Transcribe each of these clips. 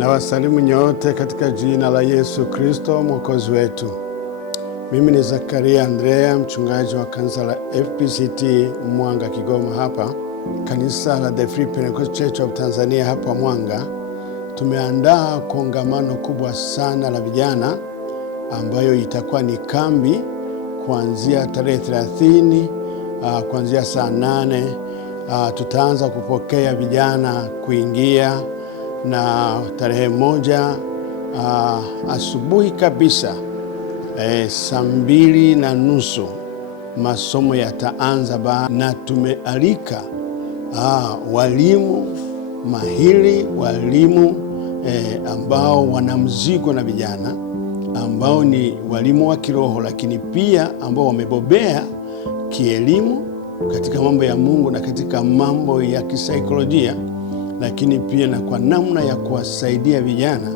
Na wasalimu nyote katika jina la Yesu Kristo mwokozi wetu. Mimi ni Zakaria Andrea, mchungaji wa kanisa la FPCT Mwanga Kigoma hapa, kanisa la The Free Pentecostal Church of Tanzania hapa Mwanga. Tumeandaa kongamano kubwa sana la vijana ambayo itakuwa ni kambi kuanzia tarehe 30 kuanzia saa 8 tutaanza kupokea vijana kuingia, na tarehe 1 asubuhi kabisa saa 2:30 masomo yataanza, na tumealika walimu mahiri, walimu ambao wana mzigo na vijana, ambao ni walimu wa kiroho, lakini pia ambao wamebobea kielimu katika mambo ya Mungu na katika mambo ya kisaikolojia, lakini pia na kwa namna ya kuwasaidia vijana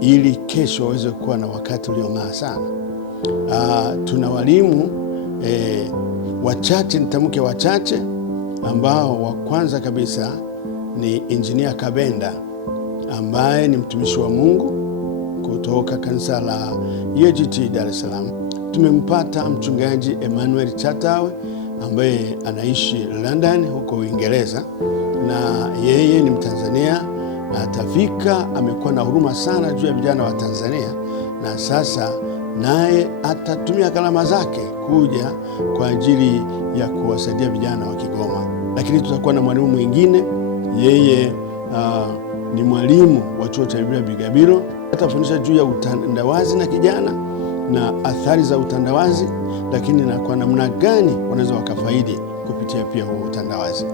ili kesho waweze kuwa na wakati uliong'aa sana. Tuna walimu wachache, nitamke wachache, ambao wa kwanza kabisa ni Engineer Kabenda ambaye ni mtumishi wa Mungu kutoka kanisa la EAGT Dar es Salaam. Tumempata mchungaji Emmanuel Chatawe ambaye anaishi London huko Uingereza, na yeye ni Mtanzania na atafika. Amekuwa na huruma sana juu ya vijana wa Tanzania, na sasa naye atatumia gharama zake kuja kwa ajili ya kuwasaidia vijana wa Kigoma. Lakini tutakuwa na mwalimu mwingine, yeye ni mwalimu wa chuo cha Biblia Bigabiro. Atafundisha juu ya utandawazi na kijana na athari za utandawazi, lakini na kwa namna gani wanaweza wakafaidi kupitia pia huo utandawazi.